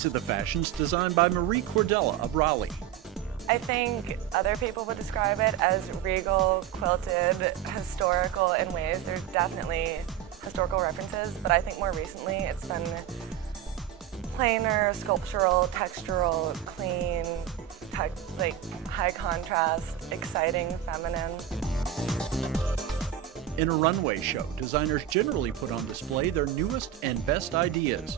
These are the fashions designed by Cordella of Raleigh. I think other people would describe it as regal, quilted, historical in ways. There's definitely historical references, but I think more recently it's been plainer, sculptural, textural, clean, like high contrast, exciting, feminine. In a runway show, designers generally put on display their newest and best ideas.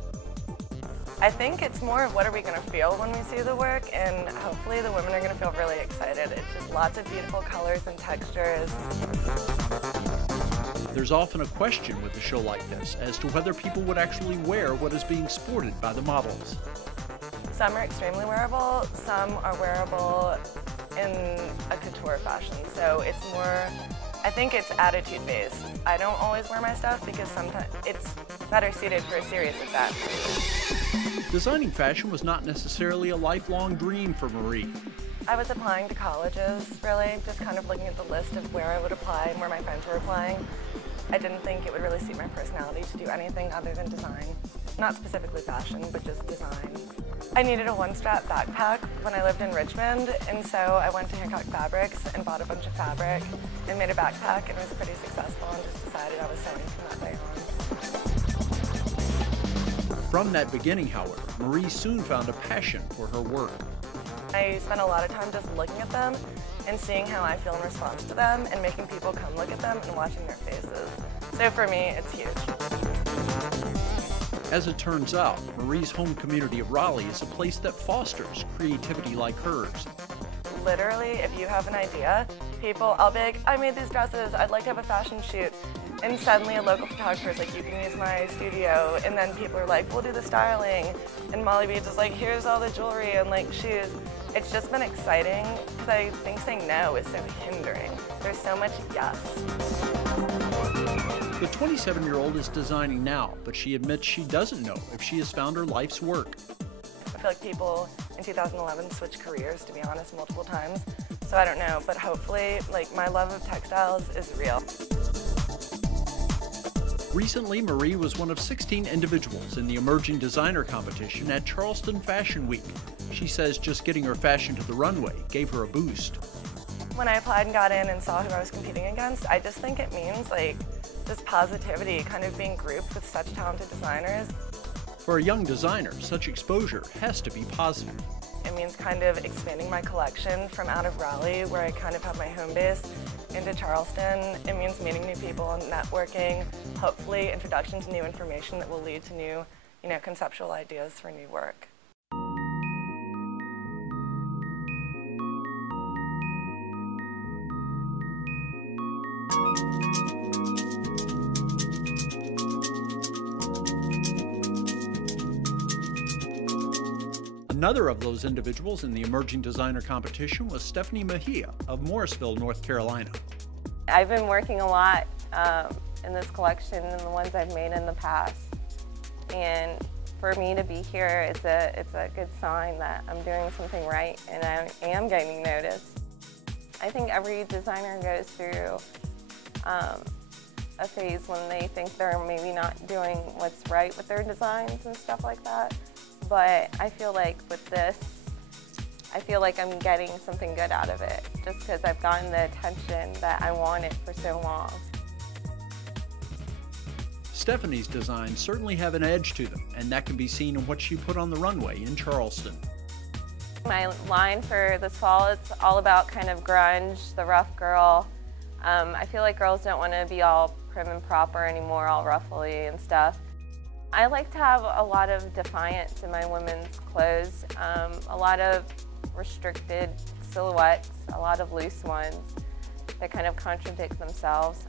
I think it's more of what are we going to feel when we see the work, and hopefully the women are going to feel really excited. It's just lots of beautiful colors and textures. There's often a question with a show like this as to whether people would actually wear what is being sported by the models. Some are extremely wearable, some are wearable in a couture fashion, so it's more, I think it's attitude based. I don't always wear my stuff because sometimes it's better suited for a serious event. Designing fashion was not necessarily a lifelong dream for Marie. I was applying to colleges, really, just kind of looking at the list of where I would apply and where my friends were applying. I didn't think it would really suit my personality to do anything other than design. Not specifically fashion, but just design. I needed a one-strap backpack when I lived in Richmond, and so I went to Hancock Fabrics and bought a bunch of fabric and made a backpack, and it was pretty successful, and just decided I was sewing from that day on. From that beginning, however, Marie soon found a passion for her work. I spent a lot of time just looking at them and seeing how I feel in response to them and making people come look at them and watching their faces. So for me, it's huge. As it turns out, Marie's home community of Raleigh is a place that fosters creativity like hers. Literally, if you have an idea, I'll be like, I made these dresses, I'd like to have a fashion shoot. And suddenly a local photographer is like, you can use my studio. And then people are like, we'll do the styling. And Molly Beads is like, here's all the jewelry and like shoes. It's just been exciting because I think saying no is so hindering. There's so much yes. The 27-year-old is designing now, but she admits she doesn't know if she has found her life's work. I feel like people in 2011 switch careers, to be honest, multiple times. So I don't know, but hopefully, like, my love of textiles is real. Recently, Marie was one of 16 individuals in the Emerging Designer Competition at Charleston Fashion Week. She says just getting her fashion to the runway gave her a boost. When I applied and got in and saw who I was competing against, I just think it means, like, just positivity, kind of being grouped with such talented designers. For a young designer, such exposure has to be positive. It means kind of expanding my collection from out of Raleigh, where I kind of have my home base, into Charleston. It means meeting new people and networking, hopefully introduction to new information that will lead to new, conceptual ideas for new work. Another of those individuals in the Emerging Designer Competition was Mejia of Morrisville, North Carolina. I've been working a lot in this collection and the ones I've made in the past. And for me to be here, it's a good sign that I'm doing something right and I am getting noticed. I think every designer goes through a phase when they think they're maybe not doing what's right with their designs and stuff like that. But I feel like with this, I feel like I'm getting something good out of it, just because I've gotten the attention that I wanted for so long. Stephanie's designs certainly have an edge to them, and that can be seen in what she put on the runway in Charleston. My line for this fall, it's all about kind of grunge, the rough girl. I feel like girls don't want to be all prim and proper anymore, all ruffly and stuff. I like to have a lot of defiance in my women's clothes, a lot of restricted silhouettes, a lot of loose ones that kind of contradict themselves.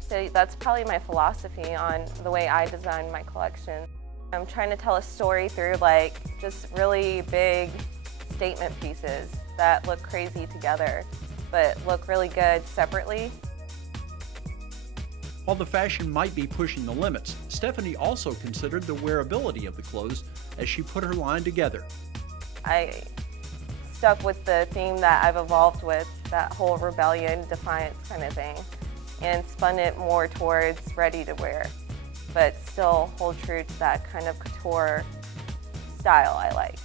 So that's probably my philosophy on the way I design my collection. I'm trying to tell a story through like just really big statement pieces that look crazy together, but look really good separately. While the fashion might be pushing the limits, Stephanie also considered the wearability of the clothes as she put her line together. I stuck with the theme that I've evolved with, that whole rebellion, defiance kind of thing, and spun it more towards ready to wear, but still hold true to that kind of couture style I like.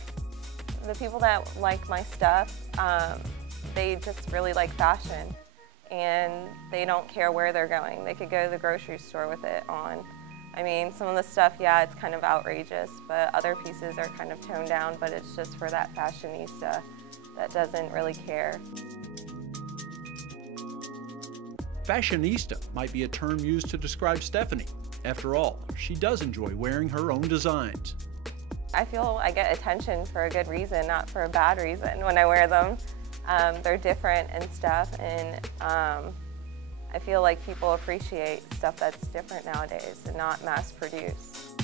The people that like my stuff, they just really like fashion, and they don't care where they're going. They could go to the grocery store with it on. I mean, some of the stuff, yeah, it's kind of outrageous, but other pieces are kind of toned down, but it's just for that fashionista that doesn't really care. Fashionista might be a term used to describe Stephanie. After all, she does enjoy wearing her own designs. I feel I get attention for a good reason, not for a bad reason when I wear them. They're different and stuff, and I feel like people appreciate stuff that's different nowadays and not mass-produced.